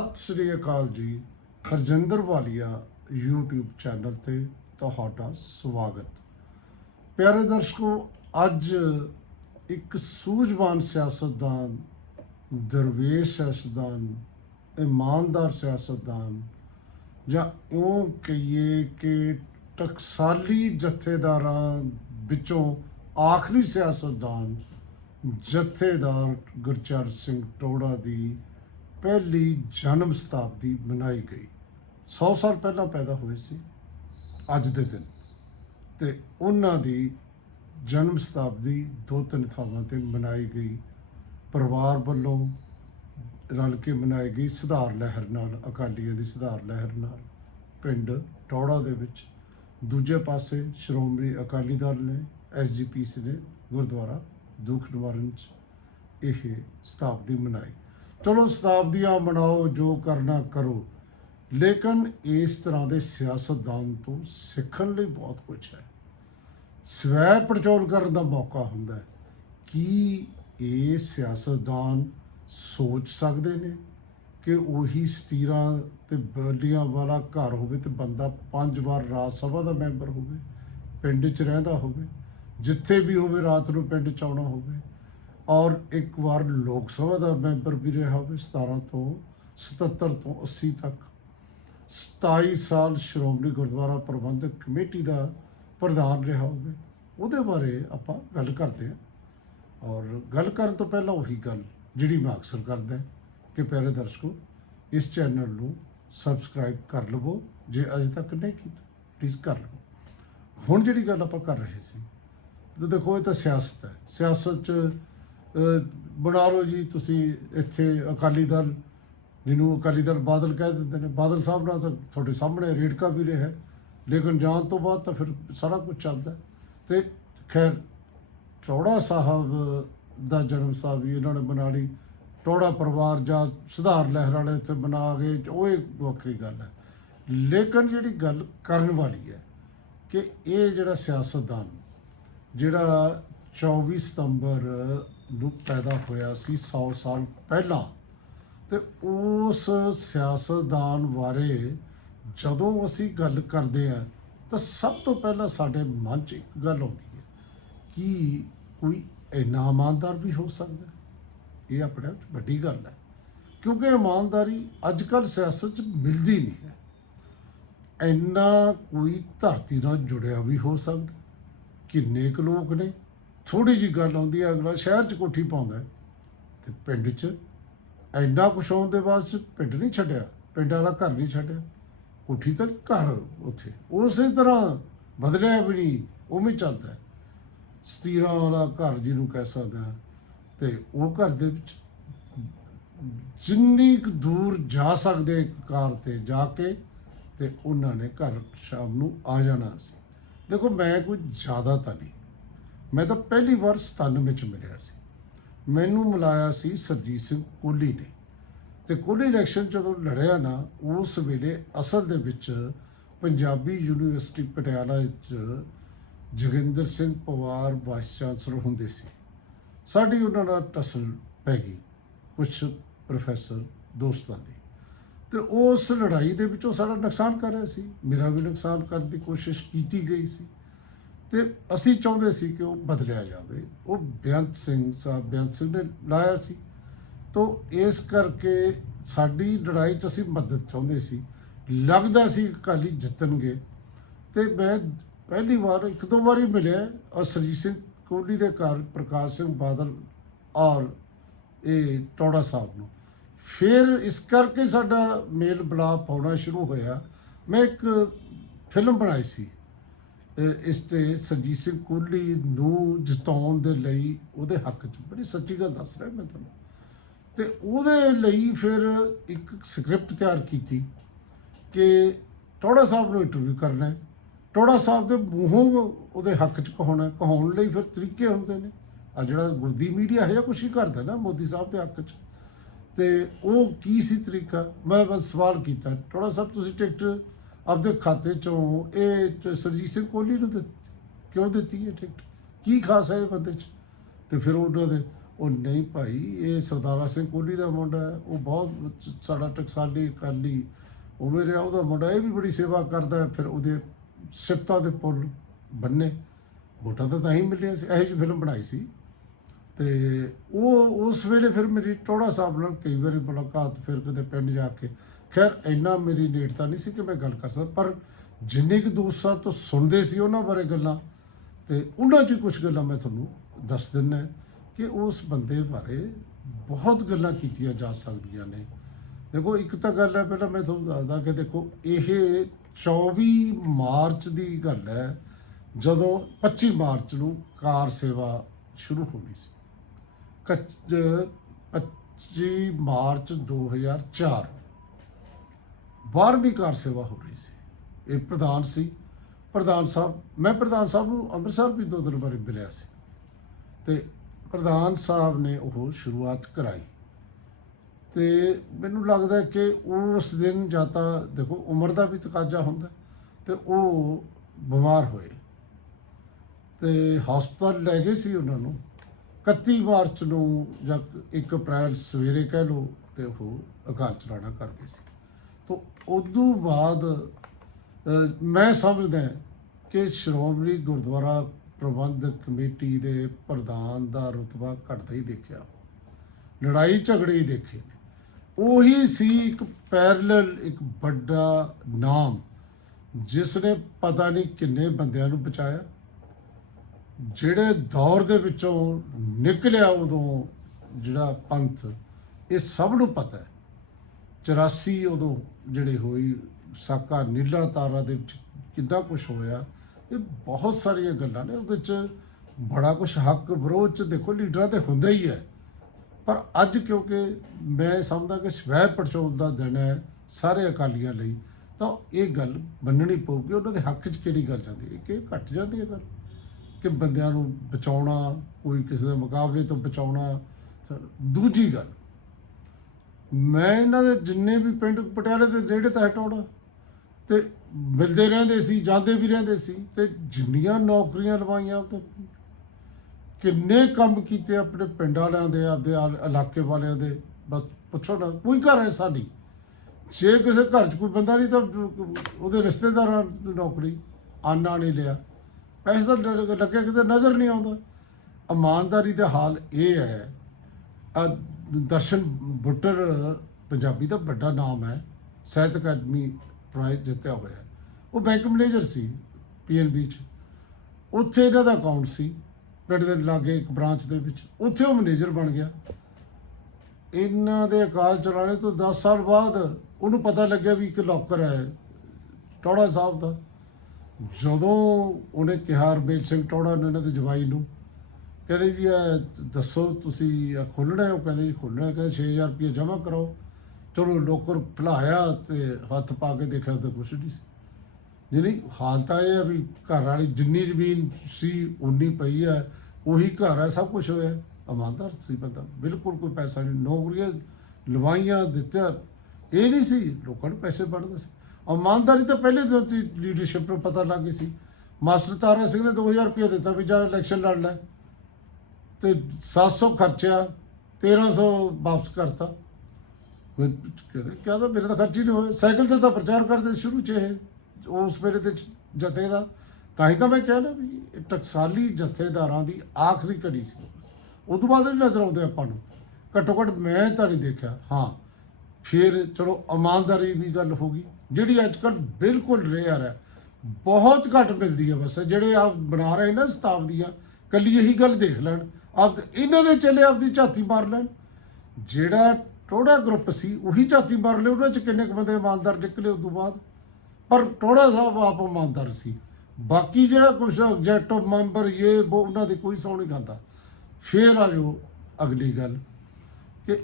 ਸਤਿ ਸ੍ਰੀ ਅਕਾਲ ਜੀ। ਹਰਜਿੰਦਰ ਵਾਲੀਆ YouTube channel ਤੇ ਤੁਹਾਡਾ ਸਵਾਗਤ। ਪਿਆਰੇ ਦਰਸ਼ਕੋ, ਅੱਜ ਇੱਕ ਸੂਝਵਾਨ ਸਿਆਸਤਦਾਨ, ਦਰਵੇਸ਼ ਸਿਆਸਤਦਾਨ, ਇਮਾਨਦਾਰ ਸਿਆਸਤਦਾਨ, ਜਾਂ ਉਹ ਕਹੀਏ ਕਿ ਟਕਸਾਲੀ ਜਥੇਦਾਰਾਂ ਵਿੱਚੋਂ ਆਖਰੀ ਸਿਆਸਤਦਾਨ ਜਥੇਦਾਰ ਗੁਰਚਰ ਸਿੰਘ ਟੋੜਾ ਦੀ ਪਹਿਲੀ ਜਨਮ ਸ਼ਤਾਬਦੀ ਮਨਾਈ ਗਈ। 100 ਸਾਲ ਪਹਿਲਾਂ ਪੈਦਾ ਹੋਏ ਸੀ, ਅੱਜ ਦੇ ਦਿਨ। ਤੇ ਉਹਨਾਂ ਦੀ ਜਨਮ ਸ਼ਤਾਬਦੀ ਦੋ ਤਿੰਨ ਥਾਵਾਂ ਤੇ ਮਨਾਈ ਗਈ। ਪਰਿਵਾਰ ਵੱਲੋਂ ਰਲ ਕੇ ਮਨਾਈ ਗਈ ਸੁਧਾਰ ਲਹਿਰ ਨਾਲ, ਅਕਾਲੀਆਂ ਦੀ ਸੁਧਾਰ ਲਹਿਰ ਨਾਲ। ਪਿੰਡ ਟੌੜਾ ਦੇ ਵਿੱਚ ਦੂਜੇ ਪਾਸੇ ਸ਼੍ਰੋਮਣੀ ਅਕਾਲੀ ਦਲ ਨੇ ਐਸਜੀਪੀਸੀ ਨੇ ਗੁਰਦੁਆਰਾ ਦੁੱਖ ਨਿਵਾਰਨ ਚ ਇਹ ਸ਼ਤਾਬਦੀ ਮਨਾਈ। ਚਲੋ ਸ਼ਤਾਬਦੀਆਂ ਮਨਾਓ ਜੋ ਕਰਨਾ ਕਰੋ। ਲੇਕਿਨ ਇਸ ਤਰ੍ਹਾਂ ਦੇ ਸਿਆਸਤਦਾਨ ਤੋਂ ਸਿੱਖਣ ਲਈ ਬਹੁਤ ਕੁਝ ਹੈ। ਸਵੈ ਪੜਚੋਲ ਕਰਨ ਦਾ ਮੌਕਾ ਹੁੰਦਾ ਹੈ। ਕੀ ਇਹ ਸਿਆਸਤਦਾਨ ਸੋਚ ਸਕਦੇ ਨੇ ਕਿ ਉਹੀ ਸਤੀਰਾਂ ਤੇ ਬਲੀਆਂ ਵਾਲਾ ਘਰ ਹੋਵੇ ਤੇ ਬੰਦਾ ਪੰਜ ਵਾਰ ਰਾਜ ਸਭਾ ਦਾ ਮੈਂਬਰ ਹੋਵੇ, ਪਿੰਡ 'ਚ ਰਹਿੰਦਾ ਹੋਵੇ, ਜਿੱਥੇ ਵੀ ਹੋਵੇ ਰਾਤ ਨੂੰ ਪਿੰਡ 'ਚ ਆਉਣਾ ਹੋਵੇ ਔਰ ਇੱਕ ਵਾਰ ਲੋਕ ਸਭਾ ਦਾ ਮੈਂਬਰ ਵੀ ਰਿਹਾ ਹੋਵੇ 17 ਤੋਂ 77 ਤੋਂ 80 ਤੱਕ। 27 ਸਾਲ ਸ਼੍ਰੋਮਣੀ ਗੁਰਦੁਆਰਾ ਪ੍ਰਬੰਧਕ ਕਮੇਟੀ ਦਾ ਪ੍ਰਧਾਨ ਰਿਹਾ ਹੋਵੇ, ਉਹਦੇ ਬਾਰੇ ਆਪਾਂ ਗੱਲ ਕਰਦੇ ਹਾਂ। ਔਰ ਗੱਲ ਕਰਨ ਤੋਂ ਪਹਿਲਾਂ ਉਹੀ ਗੱਲ ਜਿਹੜੀ ਮੈਂ ਅਕਸਰ ਕਰਦਾ ਕਿ ਪਿਆਰੇ ਦਰਸ਼ਕੋ, ਇਸ ਚੈਨਲ ਨੂੰ ਸਬਸਕ੍ਰਾਈਬ ਕਰ ਲਵੋ, ਜੇ ਅਜੇ ਤੱਕ ਨਹੀਂ ਕੀਤਾ ਪਲੀਜ਼ ਕਰ ਲਵੋ। ਹੁਣ ਜਿਹੜੀ ਗੱਲ ਆਪਾਂ ਕਰ ਰਹੇ ਸੀ, ਤੇ ਦੇਖੋ ਇਹ ਤਾਂ ਸਿਆਸਤ ਹੈ। ਸਿਆਸਤ ਚ ਬਣਾ ਲਓ ਜੀ, ਤੁਸੀਂ ਇੱਥੇ ਅਕਾਲੀ ਦਲ, ਜਿਹਨੂੰ ਅਕਾਲੀ ਦਲ ਬਾਦਲ ਕਹਿ ਦਿੰਦੇ ਨੇ। ਬਾਦਲ ਸਾਹਿਬ ਨਾਲ ਤਾਂ ਤੁਹਾਡੇ ਸਾਹਮਣੇ ਰੇੜਕਾ ਵੀ ਰਿਹਾ ਲੇਕਿਨ ਜਾਣ ਤੋਂ ਬਾਅਦ ਤਾਂ ਫਿਰ ਸਾਰਾ ਕੁਝ ਚੱਲਦਾ ਹੈ। ਤੇ ਖੈਰ ਟੋੜਾ ਸਾਹਿਬ ਦਾ ਜਨਮ ਸਾਹਿਬ ਵੀ ਇਹਨਾਂ ਨੇ ਬਣਾ ਲਈ। ਟੋੜਾ ਪਰਿਵਾਰ ਜਾਂ ਸੁਧਾਰ ਲਹਿਰ ਵਾਲੇ ਉੱਥੇ ਬਣਾ ਗਏ, ਉਹ ਇੱਕ ਵੱਖਰੀ ਗੱਲ ਹੈ। ਲੇਕਿਨ ਜਿਹੜੀ ਗੱਲ ਕਰਨ ਵਾਲੀ ਹੈ ਕਿ ਇਹ ਜਿਹੜਾ ਸਿਆਸਤਦਾਨ, ਜਿਹੜਾ 24 ਸਤੰਬਰ ਨੂੰ ਪੈਦਾ ਹੋਇਆ ਸੀ 100 ਸਾਲ ਪਹਿਲਾਂ। ਤੇ ਉਸ ਸਿਆਸਤਦਾਨ ਬਾਰੇ ਜਦੋਂ ਅਸੀਂ ਗੱਲ ਕਰਦੇ ਆ ਤਾਂ ਸਭ ਤੋਂ ਪਹਿਲਾਂ ਸਾਡੇ ਮਨ 'ਚ ਇੱਕ ਗੱਲ ਆਉਂਦੀ ਹੈ ਕਿ ਕੋਈ ਇੰਨਾ ਇਮਾਨਦਾਰ ਵੀ ਹੋ ਸਕਦਾ ਇਹ ਆਪਣੇ ਆਪ 'ਚ ਵੱਡੀ ਗੱਲ ਹੈ। ਕਿਉਂਕਿ ਇਮਾਨਦਾਰੀ ਅੱਜ ਕੱਲ੍ਹ ਸਿਆਸਤ 'ਚ ਮਿਲਦੀ ਨਹੀਂ ਹੈ। ਇੰਨਾ ਕੋਈ ਧਰਤੀ ਨਾਲ ਜੁੜਿਆ ਵੀ ਹੋ ਸਕਦਾ ਕਿੰਨੇ ਕੁ ਲੋਕ ਨੇ? ਥੋੜੀ ਜੀ ਗੱਲ ਆਉਂਦੀ ਹੈ, ਅਗਲਾ ਸ਼ਹਿਰ 'ਚ ਕੋਠੀ ਪਾਉਂਦਾ ਹੈ ਤੇ ਪਿੰਡ 'ਚ ਇੰਨਾ ਕੁਛ ਆਉਣ ਦੇ ਬਾਅਦ 'ਚ ਪਿੰਡ ਨਹੀਂ ਛੱਡਿਆ, ਪਿੰਡ ਵਾਲਾ ਘਰ ਨਹੀਂ ਛੱਡਿਆ, ਕੋਠੀ ਤਾਂ ਘਰ ਉੱਥੇ, ਉਸੇ ਤਰ੍ਹਾਂ ਬਦਲਿਆ ਵੀ ਨਹੀਂ, ਉਵੇਂ ਚੱਲਦਾ ਹੈ। ਸਤੀਰਾਂ ਵਾਲਾ ਘਰ ਜਿਹਨੂੰ ਕਹਿ ਸਕਦੇ ਹਾਂ ਤੇ ਉਹ ਘਰ ਦੇ ਵਿੱਚ ਜਿੰਨੀ ਕੁ ਦੂਰ ਜਾ ਸਕਦੇ ਇੱਕ ਕਾਰ ਤੇ ਜਾ ਕੇ ਤੇ ਉਹਨਾਂ ਨੇ ਘਰ ਸ਼ਾਮ ਨੂੰ ਆ ਜਾਣਾ ਸੀ। ਦੇਖੋ, ਮੈਂ ਕੋਈ ਜ਼ਿਆਦਾ ਤਾਂ ਨਹੀਂ। ਮੈਂ ਤਾਂ ਪਹਿਲੀ ਵਾਰ 97 'ਚ ਮਿਲਿਆ ਸੀ। ਮੈਨੂੰ ਮਿਲਾਇਆ ਸੀ ਸਰਜੀਤ ਸਿੰਘ ਕੋਹਲੀ ਨੇ ਤੇ ਕੋਹਲੀ ਇਲੈਕਸ਼ਨ ਜਦੋਂ ਲੜਿਆ ਨਾ, ਉਸ ਵੇਲੇ ਅਸਲ ਦੇ ਵਿੱਚ ਪੰਜਾਬੀ ਯੂਨੀਵਰਸਿਟੀ ਪਟਿਆਲਾ ਵਿੱਚ ਜੋਗਿੰਦਰ ਸਿੰਘ ਪਵਾਰ ਵਾਈਸ ਚਾਂਸਲਰ ਹੁੰਦੇ ਸੀ। ਸਾਡੀ ਉਹਨਾਂ ਨਾਲ ਟਸਲ ਪੈ ਗਈ ਕੁਝ ਪ੍ਰੋਫੈਸਰ ਦੋਸਤਾਂ ਦੀ। ਤੇ ਉਸ ਲੜਾਈ ਦੇ ਵਿੱਚੋਂ ਸਾਡਾ ਨੁਕਸਾਨ ਕਰ ਰਿਹਾ ਸੀ। ਮੇਰਾ ਵੀ ਨੁਕਸਾਨ ਕਰਨ ਦੀ ਕੋਸ਼ਿਸ਼ ਕੀਤੀ ਗਈ ਸੀ। ਤੇ ਅਸੀਂ ਚਾਹੁੰਦੇ ਸੀ ਕਿ ਉਹ ਬਦਲਿਆ ਜਾਵੇ। ਉਹ ਬੇਅੰਤ ਸਿੰਘ ਸਾਹਿਬ, ਬੇਅੰਤ ਸਿੰਘ ਨੇ ਲਾਇਆ ਸੀ। ਤੋਂ ਇਸ ਕਰਕੇ ਸਾਡੀ ਲੜਾਈ 'ਚ ਅਸੀਂ ਮਦਦ ਚਾਹੁੰਦੇ ਸੀ। ਲੱਗਦਾ ਸੀ ਅਕਾਲੀ ਜਿੱਤਣਗੇ। ਤੇ ਮੈਂ ਪਹਿਲੀ ਵਾਰ, ਇੱਕ ਦੋ ਵਾਰੀ ਮਿਲਿਆ ਔਰ ਸਰਜੀਤ ਸਿੰਘ ਕੋਹਲੀ ਦੇ ਘਰ, ਪ੍ਰਕਾਸ਼ ਸਿੰਘ ਬਾਦਲ ਔਰ ਇਹ ਟੋੜਾ ਸਾਹਿਬ ਨੂੰ। ਫਿਰ ਇਸ ਕਰਕੇ ਸਾਡਾ ਮੇਲ ਬਲਾਪ ਹੋਣਾ ਸ਼ੁਰੂ ਹੋਇਆ। ਮੈਂ ਇੱਕ ਫਿਲਮ ਬਣਾਈ ਸੀ। ਇਸ ਤੇ ਸਰਜੀਤ ਸਿੰਘ ਕੋਹਲੀ ਨੂੰ ਜਿਤਾਉਣ ਦੇ ਲਈ ਉਹਦੇ ਹੱਕ 'ਚ, ਬੜੀ ਸੱਚੀ ਗੱਲ ਦੱਸ ਰਿਹਾ ਮੈਂ ਤੁਹਾਨੂੰ। ਤੇ ਉਹਦੇ ਲਈ ਫਿਰ ਇੱਕ ਸਕ੍ਰਿਪਟ ਤਿਆਰ ਕੀਤੀ ਕਿ ਟੋੜਾ ਸਾਹਿਬ ਨੂੰ ਇੰਟਰਵਿਊ ਕਰਨਾ ਟੋੜਾ ਸਾਹਿਬ ਦੇ ਮੂੰਹੋਂ ਉਹਦੇ ਹੱਕ 'ਚ ਕਹਾਉਣਾ ਕਹਾਉਣ ਲਈ ਫਿਰ ਤਰੀਕੇ ਹੁੰਦੇ ਨੇ। ਆ ਜਿਹੜਾ ਗੁਰਦੀ ਮੀਡੀਆ ਹੈ ਕੁਛ ਹੀ ਕਰਦਾ ਨਾ ਮੋਦੀ ਸਾਹਿਬ ਦੇ ਹੱਕ 'ਚ। ਤੇ ਉਹ ਕੀ ਸੀ ਤਰੀਕਾ? ਮੈਂ ਬਸ ਸਵਾਲ ਕੀਤਾ, ਟੋੜਾ ਸਾਹਿਬ ਤੁਸੀਂ ਟਿਕਟ ਆਪਦੇ ਖਾਤੇ ਚੋਂ ਇਹ ਟ- ਸਰਜੀਤ ਸਿੰਘ ਕੋਹਲੀ ਨੂੰ ਦਿੱਤੀ, ਕਿਉਂ ਦਿੱਤੀ ਹੈ ਟਿਕਟ? ਕੀ ਖਾਸ ਹੈ ਇਹ ਬੰਦੇ 'ਚ? ਤੇ ਫਿਰ ਉਹਨਾਂ ਦੇ, ਉਹ ਨਹੀਂ ਭਾਈ, ਇਹ ਸਰਦਾਰਾ ਸਿੰਘ ਕੋਹਲੀ ਦਾ ਮੁੰਡਾ ਹੈ, ਉਹ ਬਹੁਤ ਸਾਡਾ ਟਕਸਾਲੀ ਕਾਲੀ ਉਹ ਮੇਰੇ ਉਹਦਾ ਮੁੰਡਾ, ਇਹ ਵੀ ਬੜੀ ਸੇਵਾ ਕਰਦਾ ਫਿਰ ਉਹਦੇ ਸਿਫਤਾਂ ਦੇ ਪੁੱਲ ਬੰਨੇ, ਵੋਟਾਂ ਤਾਂ ਤਾਂ ਹੀ ਮਿਲੀਆਂ ਸੀ, ਇਹੋ ਜਿਹੀ ਫਿਲਮ ਬਣਾਈ ਸੀ। ਤੇ ਉਹ ਉਸ ਵੇਲੇ ਫਿਰ ਮੇਰੀ ਟੋੜਾ ਸਾਹਿਬ ਨਾਲ ਕਈ ਵਾਰੀ ਮੁਲਾਕਾਤ, ਫਿਰ ਕਦੇ ਪਿੰਡ ਜਾ ਕੇ ਖੈਰ, ਇੰਨਾ ਮੇਰੀ ਨੇੜਤਾ ਨਹੀਂ ਸੀ ਕਿ ਮੈਂ ਗੱਲ ਕਰ ਸਕਦਾ, ਪਰ ਜਿੰਨੇ ਕੁ ਦੋਸਤਾਂ ਤੋਂ ਸੁਣਦੇ ਸੀ ਉਹਨਾਂ ਬਾਰੇ ਗੱਲਾਂ, ਤੇ ਉਹਨਾਂ 'ਚ ਕੁਝ ਗੱਲਾਂ ਮੈਂ ਤੁਹਾਨੂੰ ਦੱਸ ਦਿੰਦਾ ਕਿ ਉਸ ਬੰਦੇ ਬਾਰੇ ਬਹੁਤ ਗੱਲਾਂ ਕੀਤੀਆਂ ਜਾ ਸਕਦੀਆਂ ਨੇ। ਦੇਖੋ, ਇੱਕ ਤਾਂ ਗੱਲ ਹੈ, ਪਹਿਲਾਂ ਮੈਂ ਤੁਹਾਨੂੰ ਦੱਸਦਾ ਕਿ ਦੇਖੋ, ਇਹ 24 ਮਾਰਚ ਦੀ ਗੱਲ ਹੈ, ਜਦੋਂ 25 ਮਾਰਚ ਨੂੰ ਕਾਰ ਸੇਵਾ ਸ਼ੁਰੂ ਹੋਣੀ ਸੀ। ਕੱਚ 25 ਮਾਰਚ 2004 ਬਾਰਵੀਂ ਕਾਰ ਸੇਵਾ ਹੋ ਰਹੀ ਸੀ। ਇਹ ਪ੍ਰਧਾਨ ਸੀ। ਪ੍ਰਧਾਨ ਸਾਹਿਬ, ਮੈਂ ਪ੍ਰਧਾਨ ਸਾਹਿਬ ਨੂੰ ਅੰਮ੍ਰਿਤਸਰ ਵੀ ਦੋ ਤਿੰਨ ਵਾਰੀ ਮਿਲਿਆ ਸੀ। ਤੇ ਪ੍ਰਧਾਨ ਸਾਹਿਬ ਨੇ ਉਹ ਸ਼ੁਰੂਆਤ ਕਰਾਈ। ਤੇ ਮੈਨੂੰ ਲੱਗਦਾ ਕਿ ਉਸ ਦਿਨ ਜਾਂ ਤਾਂ ਦੇਖੋ, ਉਮਰ ਦਾ ਵੀ ਤਕਾਜ਼ਾ ਹੁੰਦਾ ਤੇ ਉਹ ਬਿਮਾਰ ਹੋਏ। ਤੇ ਹਸਪਤਾਲ ਲੈ ਗਏ ਸੀ ਉਹਨਾਂ ਨੂੰ। 31 ਮਾਰਚ ਨੂੰ ਜਾਂ 1 ਅਪ੍ਰੈਲ ਸਵੇਰੇ ਕਹਿ ਲਓ ਤੇ ਉਹ ਅਕਾਲ ਚਲਾਣਾ ਕਰ ਗਏ ਸੀ। ਤੋਂ ਉਦੋਂ ਬਾਅਦ ਮੈਂ ਸਮਝਦਾ ਕਿ ਸ਼੍ਰੋਮਣੀ ਗੁਰਦੁਆਰਾ ਪ੍ਰਬੰਧਕ ਕਮੇਟੀ ਦੇ ਪ੍ਰਧਾਨ ਦਾ ਰੁਤਬਾ ਘਟਦਾ ਹੀ ਦੇਖਿਆ। ਲੜਾਈ ਝਗੜੇ ਹੀ ਦੇਖੇ ਉਹੀ ਸੀ ਇੱਕ ਪੈਰਲਲ ਇੱਕ ਵੱਡਾ ਨਾਮ ਜਿਸ ਨੇ ਪਤਾ ਨਹੀਂ ਕਿੰਨੇ ਬੰਦਿਆਂ ਨੂੰ ਬਚਾਇਆ। ਜਿਹੜੇ ਦੌਰ ਦੇ ਵਿੱਚੋਂ ਨਿਕਲਿਆ ਉਦੋਂ ਜਿਹੜਾ ਪੰਥ, ਇਹ ਸਭ ਨੂੰ ਪਤਾ ਹੈ। 84 ਉਦੋਂ ਜਿਹੜੇ ਹੋਈ ਸਾਕਾ ਨੀਲਾ ਤਾਰਾ ਦੇ ਵਿੱਚ ਕਿੰਨਾ ਕੁਝ ਹੋਇਆ, ਇਹ ਬਹੁਤ ਸਾਰੀਆਂ ਗੱਲਾਂ ਨੇ, ਉਹਦੇ ਚ ਬੜਾ ਕੁਝ ਹੱਕ ਵਿਰੋਧ ਚ ਦੇਖੋ ਲੀਡਰਾਂ ਤੇ ਹੁੰਦਾ ਹੀ ਹੈ। ਪਰ ਅੱਜ ਕਿਉਂਕਿ ਮੈਂ ਸਮਝਦਾ ਕਿ ਸਵੈ ਪੜਚੋਲ ਦਾ ਦਿਨ ਹੈ ਸਾਰੇ ਅਕਾਲੀਆਂ ਲਈ, ਤਾਂ ਇਹ ਗੱਲ ਮੰਨਣੀ ਪਊਗੀ, ਉਹਨਾਂ ਦੇ ਹੱਕ 'ਚ ਕਿਹੜੀ ਗੱਲ ਜਾਂਦੀ ਹੈ? ਕਿ ਘਟ ਜਾਂਦੀ ਹੈ ਗੱਲ ਕਿ ਬੰਦਿਆਂ ਨੂੰ ਬਚਾਉਣਾ, ਕੋਈ ਕਿਸੇ ਦੇ ਮੁਕਾਬਲੇ ਤੋਂ ਬਚਾਉਣਾ ਦੂਜੀ ਗੱਲ ਮੈਂ ਇਹਨਾਂ ਦੇ ਜਿੰਨੇ ਵੀ ਪਿੰਡ ਪਟਿਆਲੇ ਦੇ ਨੇੜੇ ਤਾਂ ਹਟਾਉਣਾ ਤੇ ਮਿਲਦੇ ਰਹਿੰਦੇ ਸੀ, ਜਾਂਦੇ ਵੀ ਰਹਿੰਦੇ ਸੀ, ਤੇ ਜਿੰਨੀਆਂ ਨੌਕਰੀਆਂ ਲਵਾਈਆਂ ਤੇ ਕਿੰਨੇ ਕੰਮ ਕੀਤੇ ਆਪਣੇ ਪਿੰਡ ਵਾਲਿਆਂ ਦੇ, ਆਪਦੇ ਇਲਾਕੇ ਵਾਲਿਆਂ ਦੇ। ਬਸ ਪੁੱਛੋ ਨਾ, ਕੋਈ ਘਰ ਐਸਾ ਨਹੀਂ। ਜੇ ਕਿਸੇ ਘਰ 'ਚ ਕੋਈ ਬੰਦਾ ਨਹੀਂ ਤਾਂ ਉਹਦੇ ਰਿਸ਼ਤੇਦਾਰਾਂ ਦੀ ਨੌਕਰੀ ਆਨਾ ਨਹੀਂ ਲਿਆ। ਪੈਸੇ ਤਾਂ ਲ- ਲੱਗੇ ਕਿਤੇ ਨਜ਼ਰ ਨਹੀਂ ਆਉਂਦਾ। ਇਮਾਨਦਾਰੀ ਦਾ ਹਾਲ ਇਹ ਹੈ ਦਰਸ਼ਨ ਬੁੱਟਰ ਪੰਜਾਬੀ ਦਾ ਵੱਡਾ ਨਾਮ ਹੈ। ਸਾਹਿਤ ਅਕਾਦਮੀ ਪ੍ਰਾਈਜ਼ ਜਿੱਤਿਆ ਹੋਇਆ ਹੈ। ਉਹ ਬੈਂਕ ਮੈਨੇਜਰ ਸੀ ਪੀਐਨਬੀ ਚ। ਉੱਥੇ ਇਹਨਾਂ ਦਾ ਅਕਾਊਂਟ ਸੀ, ਪਿੰਡ ਦੇ ਲਾਗੇ ਇੱਕ ਬ੍ਰਾਂਚ ਦੇ ਵਿੱਚ। ਉੱਥੇ ਉਹ ਮੈਨੇਜਰ ਬਣ ਗਿਆ। ਇਹਨਾਂ ਦੇ ਅਕਾਲ ਚਲਾਣੇ ਤੋਂ 10 ਸਾਲ ਬਾਅਦ ਉਹਨੂੰ ਪਤਾ ਲੱਗਿਆ ਵੀ ਇੱਕ ਲੋਕਰ ਹੈ ਟੋੜਾ ਸਾਹਿਬ ਦਾ। ਜਦੋਂ ਉਹਨੇ ਕਿਹਾ ਰਮੇਸ਼ ਸਿੰਘ ਟੋੜਾ ਨੇ ਇਹਨਾਂ ਦੇ ਜਵਾਈ ਨੂੰ ਕਹਿੰਦੇ ਜੀ ਇਹ ਦੱਸੋ ਤੁਸੀਂ ਇਹ ਖੋਲ੍ਹਣਾ ਹੈ? ਉਹ ਕਹਿੰਦੇ ਜੀ ਖੋਲਣਾ ਹੈ। ਕਹਿੰਦੇ 6000 ਰੁਪਏ ਜਮ੍ਹਾਂ ਕਰਾਓ। ਚਲੋ ਲੋਕਰ ਭੁਲਾਇਆ ਤੇ ਹੱਥ ਪਾ ਕੇ ਦੇਖਿਆ ਤਾਂ ਕੁਛ ਨਹੀਂ ਸੀ। ਜਿਹੜੀ ਹਾਲਤ ਇਹ ਹੈ ਵੀ ਘਰ ਵਾਲੀ ਜਿੰਨੀ ਜ਼ਮੀਨ ਸੀ ਉਨੀ ਪਈ ਹੈ, ਉਹੀ ਘਰ ਹੈ, ਸਭ ਕੁਝ ਹੋਇਆ। ਇਮਾਨਦਾਰ ਸੀ ਬੰਦਾ, ਬਿਲਕੁਲ ਕੋਈ ਪੈਸਾ ਨਹੀਂ, ਨੌਕਰੀਆਂ ਲਵਾਈਆਂ, ਦਿੱਤੀਆਂ, ਇਹ ਨਹੀਂ ਸੀ, ਲੋਕਾਂ ਨੂੰ ਪੈਸੇ ਬਣਦੇ ਸੀ। ਇਮਾਨਦਾਰੀ ਤਾਂ ਪਹਿਲੇ ਤੋਂ ਲੀਡਰਸ਼ਿਪ ਨੂੰ ਪਤਾ ਲੱਗ ਗਈ ਸੀ। ਮਾਸਟਰ ਤਾਰਾ ਸਿੰਘ ਨੇ 2000 ਰੁਪਏ ਦਿੱਤਾ ਵੀ ਜਾ ਇਲੈਕਸ਼ਨ ਲੜ ਲੈ। ਤੇ 700 ਖਰਚਿਆ 1300 ਵਾਪਸ ਕਰਤਾ। ਉਹ ਕਹਿੰਦੇ ਕਿਆ ਤਾਂ ਮੇਰੇ ਤਾਂ ਖਰਚ ਹੀ ਨਹੀਂ ਹੋਏ ਸਾਈਕਲ ਤੇ ਤਾਂ ਪ੍ਰਚਾਰ ਕਰਦੇ ਸ਼ੁਰੂ ਚ ਇਹ ਉਸ ਵੇਲੇ ਤੇ ਜਥੇ ਦਾ। ਤਾਂ ਹੀ ਤਾਂ ਮੈਂ ਕਹਿ ਲਿਆ ਵੀ ਇਹ ਟਕਸਾਲੀ ਜਥੇਦਾਰਾਂ ਦੀ ਆਖਰੀ ਘੜੀ ਸੀ। ਉਦੋਂ ਬਾਅਦ ਨਹੀਂ ਨਜ਼ਰ ਆਉਂਦੇ ਆਪਾਂ ਨੂੰ। ਘੱਟੋ ਘੱਟ ਮੈਂ ਤਾਂ ਨਹੀਂ ਦੇਖਿਆ। ਹਾਂ, ਫਿਰ ਚਲੋ ਇਮਾਨਦਾਰੀ ਵੀ ਗੱਲ ਹੋ ਗਈ। ਜਿਹੜੀ ਅੱਜ ਕੱਲ੍ਹ ਬਿਲਕੁਲ ਰੇਅਰ ਹੈ, ਬਹੁਤ ਘੱਟ ਮਿਲਦੀ ਹੈ ਬਸ। ਜਿਹੜੇ ਆਪ ਬਣਾ ਰਹੇ ਨਾ ਸਤਾਬਦੀਆਂ ਕੱਲੀ ਇਹੀ ਗੱਲ ਦੇਖ ਲੈਣ। ਆਪ ਇਹਨਾਂ ਦੇ ਚਲੇ ਆਪਦੀ ਝਾਤੀ ਮਾਰ ਲੈਣ। ਜਿਹੜਾ ਟੋੜਾ ਗਰੁੱਪ ਸੀ, ਉਹੀ ਝਾਤੀ ਮਾਰ ਲਿਆ ਉਹਨਾਂ ਚ ਕਿੰਨੇ ਕੁ ਬੰਦੇ ਇਮਾਨਦਾਰ ਨਿਕਲੇ ਉਸ ਤੋਂ ਬਾਅਦ। ਪਰ ਟੋੜਾ ਸਾਹਿਬ ਆਪ ਇਮਾਨਦਾਰ ਸੀ। ਬਾਕੀ ਜਿਹੜਾ ਕੁਝ ਐਗਜ਼ੈਕਟ ਮੈਂਬਰ ਇਹ ਉਹ ਉਹਨਾਂ ਦੀ ਕੋਈ ਸੌ ਨਹੀਂ ਖਾਂਦਾ। ਫੇਰ ਆ ਜੋ ਅਗਲੀ ਗੱਲ ਕਿ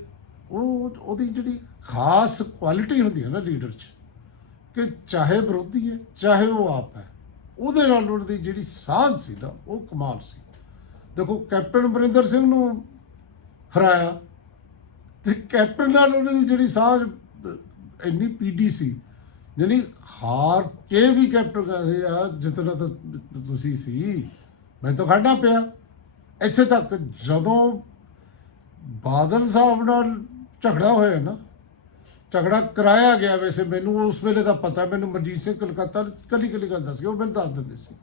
ਉਹ, ਉਹਦੀ ਜਿਹੜੀ ਖਾਸ ਕੁਆਲਿਟੀ ਹੁੰਦੀ ਹੈ ਨਾ ਲੀਡਰ 'ਚ, ਕਿ ਚਾਹੇ ਵਿਰੋਧੀ ਹੈ, ਚਾਹੇ ਉਹ ਆਪ ਹੈ, ਉਹਦੇ ਨਾਲ ਉਹਨਾਂ ਦੀ ਜਿਹੜੀ ਸਾਂਝ ਸੀ ਨਾ, ਉਹ ਕਮਾਲ ਸੀ। ਦੇਖੋ ਕੈਪਟਨ ਅਮਰਿੰਦਰ ਸਿੰਘ ਨੂੰ ਹਰਾਇਆ ਤੇ ਕੈਪਟਨ ਨਾਲ ਉਹਨਾਂ ਦੀ ਜਿਹੜੀ ਸਾਂਝ, ਇੰਨੀ ਪੀਡੀ ਸੀ ਜਾਣੀ ਹਾਰ ਕੇ ਵੀ ਕੈਪਟਨ ਕਹਿੰਦੇ ਆ ਜਿਤਨਾ ਤਾਂ ਤੁਸੀਂ ਸੀ, ਮੈਂ ਤਾਂ ਖੜਾ ਪਿਆ। ਇੱਥੇ ਤੱਕ ਜਦੋਂ ਬਾਦਲ ਸਾਹਿਬ ਨਾਲ ਝਗੜਾ ਹੋਇਆ ਨਾ, ਝਗੜਾ ਕਰਾਇਆ ਗਿਆ ਵੈਸੇ, ਮੈਨੂੰ ਉਸ ਵੇਲੇ ਦਾ ਪਤਾ, ਮੈਨੂੰ ਮਨਜੀਤ ਸਿੰਘ ਕਲਕੱਤਾ ਕੱਲੀ ਕੱਲੀ ਗੱਲ ਦੱਸ ਗਿਆ ਉਹ ਮੈਨੂੰ ਦੱਸ ਦਿੰਦੇ ਸੀ।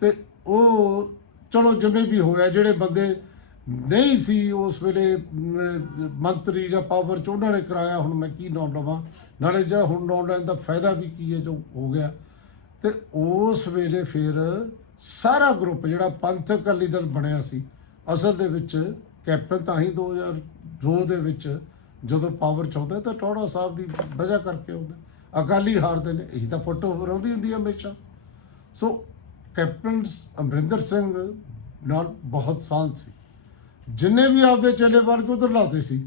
ਤੇ ਉਹ ਚਲੋ ਜਿਵੇਂ ਵੀ ਹੋਇਆ, ਜਿਹੜੇ ਬੰਦੇ ਨਹੀਂ ਸੀ ਉਸ ਵੇਲੇ ਮੰਤਰੀ ਜਾਂ ਪਾਵਰ ਚ ਉਹਨਾਂ ਨੇ ਕਰਾਇਆ, ਹੁਣ ਮੈਂ ਕੀ ਨਾਮ ਲਵਾਂ? ਨਾਲੇ ਜਿਹੜਾ ਹੁਣ ਨਾਮ ਲੈਣ ਦਾ ਫਾਇਦਾ ਵੀ ਕੀ ਹੈ ਜੋ ਹੋ ਗਿਆ? ਤੇ ਉਸ ਵੇਲੇ ਫਿਰ ਸਾਰਾ ਗਰੁੱਪ ਜਿਹੜਾ ਪੰਥਕ ਅਕਾਲੀ ਦਲ ਬਣਿਆ ਸੀ, ਅਸਲ ਦੇ ਵਿੱਚ ਕੈਪਟਨ ਤਾਂ ਹੀ 2002 ਦੇ ਵਿੱਚ ਜਦੋਂ ਪਾਵਰ ਚ ਆਉਂਦਾ, ਤਾਂ ਟੋੜਾ ਸਾਹਿਬ ਦੀ ਵਜ੍ਹਾ ਕਰਕੇ ਆਉਂਦਾ। ਅਕਾਲੀ ਹਾਰਦੇ ਨੇ, ਇਹੀ ਤਾਂ ਫੋਟੋ ਰਹਿੰਦੀ ਹੁੰਦੀ ਹਮੇਸ਼ਾ। ਸੋ ਕੈਪਟਨ ਅਮਰਿੰਦਰ ਸਿੰਘ ਨਾਲ ਬਹੁਤ ਸਾਂਝ ਸੀ। ਜਿੰਨੇ ਵੀ ਆਪਦੇ ਚੇਲੇ ਬਣ ਕੇ ਉਧਰ ਲਾਤੇ ਸੀ,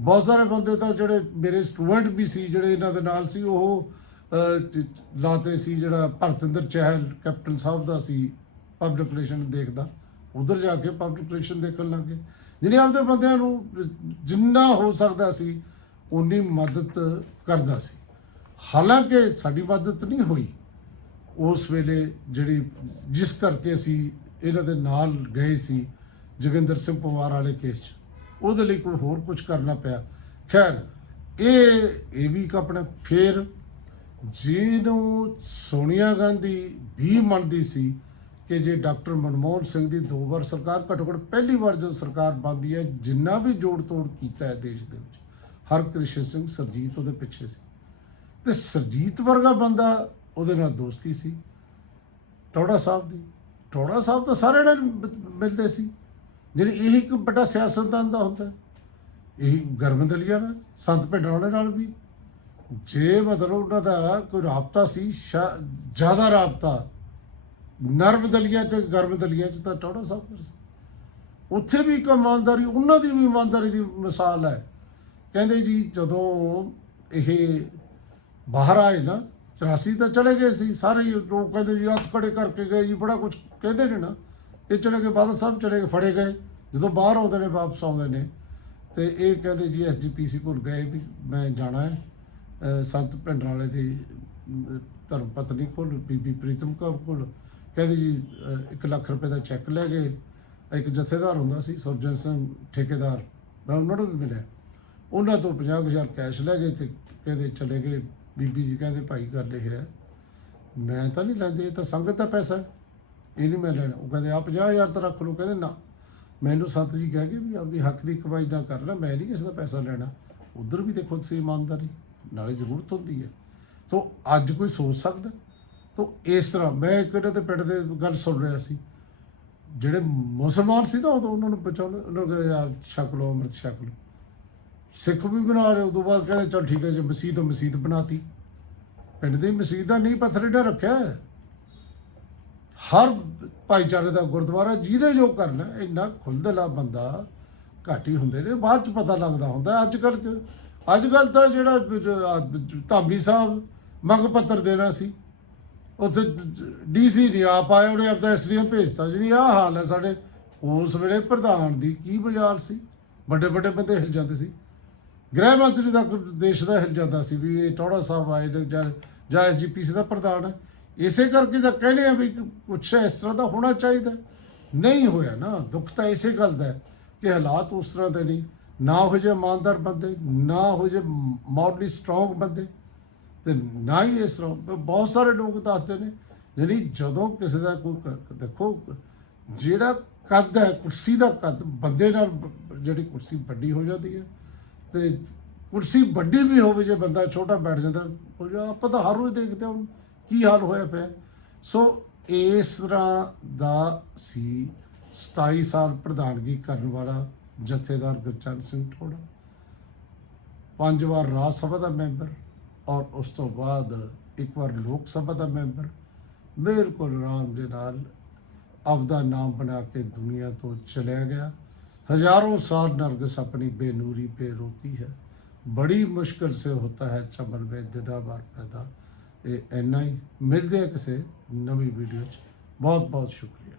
ਬਹੁਤ ਸਾਰੇ ਬੰਦੇ ਤਾਂ ਜਿਹੜੇ ਮੇਰੇ ਸਟੂਡੈਂਟ ਵੀ ਸੀ, ਜਿਹੜੇ ਇਹਨਾਂ ਦੇ ਨਾਲ ਸੀ, ਉਹ ਲਾਤੇ ਸੀ ਜਿਹੜਾ ਭਰਤਿੰਦਰ ਚਹਿਲ ਕੈਪਟਨ ਸਾਹਿਬ ਦਾ ਸੀ ਪਬਲਿਕ ਰਿਲੇਸ਼ਨ ਦੇਖਦਾ। ਉਧਰ ਜਾ ਕੇ ਪਬਲਿਕ ਰਿਲੇਸ਼ਨ ਦੇਖਣ ਲੱਗੇ ਜਿਹੜੇ ਆਪਦੇ ਬੰਦਿਆਂ ਨੂੰ ਜਿੰਨਾ ਹੋ ਸਕਦਾ ਸੀ ਉਨੀ ਮਦਦ ਕਰਦਾ ਸੀ। ਹਾਲਾਂਕਿ ਸਾਡੀ ਮਦਦ ਨਹੀਂ ਹੋਈ। ਉਸ ਵੇਲੇ ਜਿਹੜੀ, ਜਿਸ ਕਰਕੇ ਅਸੀਂ ਇਹਨਾਂ ਦੇ ਨਾਲ ਗਏ ਸੀ, ਜੋਗਿੰਦਰ ਸਿੰਘ ਪਵਾਰ ਵਾਲੇ ਕੇਸ 'ਚ। ਉਹਦੇ ਲਈ ਕੋਈ ਹੋਰ ਕੁਝ ਕਰਨਾ ਪਿਆ। ਖੈਰ, ਇਹ ਇਹ ਵੀ ਇੱਕ ਆਪਣਾ ਫੇਰ ਜਿਹਨੂੰ ਸੋਨੀਆ ਗਾਂਧੀ ਵੀ ਮੰਨਦੀ ਸੀ ਕਿ ਜੇ ਡਾਕਟਰ ਮਨਮੋਹਨ ਸਿੰਘ ਦੀ ਦੋ ਵਾਰ ਸਰਕਾਰ ਘੱਟੋ ਘੱਟ ਪਹਿਲੀ ਵਾਰ ਜਦੋਂ ਸਰਕਾਰ ਬਣਦੀ ਹੈ, ਜਿੰਨਾ ਵੀ ਜੋੜ ਤੋੜ ਕੀਤਾ ਹੈ ਦੇਸ਼ ਦੇ ਵਿੱਚ, ਹਰਕ੍ਰਿਸ਼ਨ ਸਿੰਘ, ਸਰਜੀਤ ਉਹਦੇ ਪਿੱਛੇ ਸੀ। ਤੇ ਸਰਜੀਤ ਵਰਗਾ ਬੰਦਾ ਉਹਦੇ ਨਾਲ ਦੋਸਤੀ ਸੀ। ਟੋੜਾ ਸਾਹਿਬ ਦੀ। ਟੋੜਾ ਸਾਹਿਬ ਤਾਂ ਸਾਰਿਆਂ ਨਾਲ ਮ- ਮਿਲਦੇ ਸੀ। ਜਿਹੜੀ ਇਹੀ ਇੱਕ ਵੱਡਾ ਸਿਆਸਤਦਾਨ ਦਾ ਹੁੰਦਾ। ਇਹ ਗਰਮਦਲੀਆ ਨਾਲ, ਸੰਤ ਭਿੰਡਰਾਣੇ ਨਾਲ ਵੀ। ਜੇ ਮਤਲਬ ਉਹਨਾਂ ਦਾ ਕੋਈ ਰਾਬਤਾ ਸੀ, ਸ਼ਾ- ਜ਼ਿਆਦਾ ਰਾਬਤਾ ਨਰਮ ਦਲੀਆ ਤੇ ਗਰਮ ਦਲੀਆ ਚ ਤਾਂ ਟੌੜਾ ਸਾਹਿਬ ਕੋਲ ਸੀ। ਉੱਥੇ ਵੀ ਇੱਕ ਇਮਾਨਦਾਰੀ, ਉਹਨਾਂ ਦੀ ਵੀ ਇਮਾਨਦਾਰੀ ਦੀ ਮਿਸਾਲ ਹੈ। ਕਹਿੰਦੇ ਜੀ ਜਦੋਂ ਇਹ ਬਾਹਰ ਆਏ ਨਾ 84 ਤਾਂ ਚਲੇ ਗਏ ਸੀ ਸਾਰੇ ਹੀ ਲੋਕ ਕਹਿੰਦੇ ਜੀ ਹੱਥ ਖੜੇ ਕਰਕੇ ਗਏ ਜੀ ਬੜਾ ਕੁਝ ਕਹਿੰਦੇ ਨੇ ਨਾ। ਇਹ ਚਲੇ ਗਏ ਬਾਦਲ ਸਾਹਿਬ ਚਲੇ ਗਏ ਫੜੇ ਗਏ। ਜਦੋਂ ਬਾਹਰ ਆਉਂਦੇ ਨੇ ਵਾਪਸ ਆਉਂਦੇ ਨੇ ਤੇ ਇਹ ਕਹਿੰਦੇ ਜੀ ਐਸਜੀਪੀਸੀ ਕੋਲ ਗਏ ਵੀ ਮੈਂ ਜਾਣਾ ਹੈ। ਅਹ ਸੰਤ ਭਿੰਡਰਾਲੇ ਦੀ ਅਮ, ਧਰਮ ਪਤਨੀ ਕੋਲ ਬੀਬੀ ਪ੍ਰੀਤਮ ਕੌਰ ਕੋਲ। ਕਹਿੰਦੇ ਜੀ 1 ਲੱਖ ਰੁਪਏ ਦਾ ਚੈੱਕ ਲੈ ਗਏ। ਇੱਕ ਜਥੇਦਾਰ ਹੁੰਦਾ ਸੀ ਸੁਰਜਨ ਸਿੰਘ ਠੇਕੇਦਾਰ ਮੈਂ ਉਹਨਾਂ ਨੂੰ ਵੀ ਮਿਲਿਆ। ਉਹਨਾਂ ਤੋਂ 50000 ਕੈਸ਼ ਲੈ ਗਏ ਤੇ ਕਹਿੰਦੇ ਚਲੇ ਗਏ। ਬੀਬੀ ਜੀ ਕਹਿੰਦੇ ਭਾਈ ਗੱਲ ਇਹ ਹੈ, ਮੈਂ ਤਾਂ ਨਹੀਂ ਲੈਂਦੇ, ਇਹ ਤਾਂ ਸੰਗਤ ਦਾ ਪੈਸਾ ਹੈ। ਇਹ ਨਹੀਂ ਮੈਂ ਲੈਣਾ। ਉਹ ਕਹਿੰਦੇ ਆ 50000 ਤਾਂ ਰੱਖ ਲਓ। ਕਹਿੰਦੇ, ਨਾ। ਮੈਨੂੰ ਸੰਤ ਜੀ ਕਹਿ ਗਏ ਵੀ ਆਪਦੀ ਹੱਕ ਦੀ ਕਮਾਈ ਨਾ ਕਰਨਾ ਮੈਂ ਨਹੀਂ ਕਿਸੇ ਦਾ ਪੈਸਾ ਲੈਣਾ। ਉਧਰ ਵੀ ਦੇਖੋ ਤੁਸੀਂ ਇਮਾਨਦਾਰੀ, ਨਾਲੇ ਜ਼ਰੂਰਤ ਹੁੰਦੀ ਹੈ। ਸੋ ਅੱਜ ਕੋਈ ਸੋਚ ਸਕਦਾ? ਤੋ ਇਸ ਤਰ੍ਹਾਂ, ਮੈਂ ਇੱਕ ਇਹਨਾਂ ਦੇ ਪਿੰਡ ਦੇ ਗੱਲ ਸੁਣ ਰਿਹਾ ਸੀ। ਜਿਹੜੇ ਮੁਸਲਮਾਨ ਸੀ ਨਾ, ਉਦੋਂ ਉਹਨਾਂ ਨੂੰ ਬਚਾਉਣਾ, ਉਹਨਾਂ ਨੂੰ ਕਹਿੰਦੇ, ਯਾਰ, ਛਕ ਲਓ, ਅੰਮ੍ਰਿਤ ਛਕ ਲਓ। ਸਿੱਖ ਵੀ ਬਣਾ ਲਏ ਉਦੋਂ ਬਾਅਦ ਕਹਿੰਦੇ ਚਲ ਠੀਕ ਹੈ, ਜੇ ਮਸਜਿਦ ਮਸਜਿਦ ਬਣਾਤੀ। ਪਿੰਡ ਦੀ ਮਸੀਤ ਦਾ ਨਹੀਂ ਪੱਥਰ ਏਡਾ ਰੱਖਿਆ। ਹਰ ਭਾਈਚਾਰੇ ਦਾ ਗੁਰਦੁਆਰਾ ਜਿਹਨੇ ਜੋ ਕਰਨਾ, ਇੰਨਾ ਖੁੱਲਦਲਾ ਬੰਦਾ ਘੱਟ ਹੀ ਹੁੰਦੇ ਨੇ, ਬਾਅਦ ਚ ਪਤਾ ਲੱਗਦਾ ਹੁੰਦਾ ਅੱਜ ਕੱਲ ਅੱਜ ਕੱਲ ਤਾਂ ਜਿਹੜਾ ਧਾਮੀ ਸਾਹਿਬ ਮੰਗ ਪੱਤਰ ਦੇਣਾ ਸੀ। ਉੱਥੇ ਡੀਸੀ ਨਹੀਂ ਆ ਪਾਇਆ ਉਹਨੇ ਆਪਦਾ ਐਸਡੀਐਮ ਭੇਜਤਾ। ਜਿਹੜੀ ਆ ਹਾਲ ਹੈ ਸਾਡੇ, ਉਸ ਵੇਲੇ ਪ੍ਰਧਾਨ ਦੀ ਕੀ ਬਾਜ਼ਾਰ ਸੀ? ਵੱਡੇ ਵੱਡੇ ਬੰਦੇ ਹਿਲ ਜਾਂਦੇ ਸੀ। ਗ੍ਰਹਿ ਮੰਤਰੀ ਦਾ ਦੇਸ਼ ਦਾ ਹਿਲ ਜਾਂਦਾ ਸੀ ਵੀ ਇਹ ਟੌੜਾ ਸਾਹਿਬ ਆਏ ਨੇ ਜਾਂ ਜਾਂ ਐਸਜੀਪੀਸੀ ਦਾ ਪ੍ਰਧਾਨ। ਹੈ ਇਸੇ ਕਰਕੇ ਤਾਂ ਕਹਿੰਦੇ ਆ ਵੀ ਕੁਛ ਇਸ ਤਰ੍ਹਾਂ ਦਾ ਹੋਣਾ ਚਾਹੀਦਾ। ਨਹੀਂ ਹੋਇਆ ਨਾ। ਦੁੱਖ ਤਾਂ ਇਸੇ ਗੱਲ ਦਾ ਕਿ ਹਾਲਾਤ ਉਸ ਤਰ੍ਹਾਂ ਦੇ ਨਹੀਂ। ਨਾ ਹੋ ਜੇ ਇਮਾਨਦਾਰ ਬੰਦੇ, ਨਾ ਹੋ ਜੇ ਮੋਰਲੀ ਸਟਰੋਂਗ ਬੰਦੇ ਤੇ ਨਾ ਹੀ ਇਸ ਤਰ੍ਹਾਂ। ਬਹੁਤ ਸਾਰੇ ਲੋਕ ਦੱਸਦੇ ਨੇ, ਜਿਹੜੀ ਜਦੋਂ ਕਿਸੇ ਦਾ ਕੋਈ ਦੇਖੋ, ਜਿਹੜਾ ਕੱਦ ਹੈ, ਕੁਰਸੀ ਦਾ ਕੱਦ, ਬੰਦੇ ਨਾਲ ਜਿਹੜੀ ਕੁਰਸੀ ਵੱਡੀ ਹੋ ਜਾਂਦੀ ਹੈ। ਤੇ ਕੁਰਸੀ ਵੱਡੀ ਵੀ ਹੋਵੇ ਜੇ ਬੰਦਾ ਛੋਟਾ ਬੈਠ ਜਾਂਦਾ ਹੋ ਜੋ ਆਪਾਂ ਤਾਂ ਹਰ ਰੋਜ਼ ਦੇਖਦੇ ਹਾਂ ਕੀ ਹਾਲ ਹੋਇਆ ਪਿਆ। ਸੋ ਇਸ ਤਰ੍ਹਾਂ ਦਾ ਸੀ 27 ਸਾਲ ਪ੍ਰਧਾਨਗੀ ਕਰਨ ਵਾਲਾ ਜਥੇਦਾਰ ਗੁਰਚਰਨ ਸਿੰਘ ਠੋੜਾ। ਪੰਜ ਵਾਰ ਰਾਜ ਸਭਾ ਦਾ ਮੈਂਬਰ ਔਰ ਉਸ ਤੋਂ ਬਾਅਦ ਇੱਕ ਵਾਰ ਲੋਕ ਸਭਾ ਦਾ ਮੈਂਬਰ। ਬਿਲਕੁਲ ਆਰਾਮ ਦੇ ਨਾਲ ਆਪਦਾ ਨਾਮ ਬਣਾ ਕੇ ਦੁਨੀਆ ਤੋਂ ਚਲਿਆ ਗਿਆ। हजारों साल नरगिस अपनी बेनूरी पे रोती है बड़ी मुश्किल से होता है चमन में दिदाबार पैदा ये इन्ना ही मिलते हैं किसी नवी वीडियो च बहुत बहुत शुक्रिया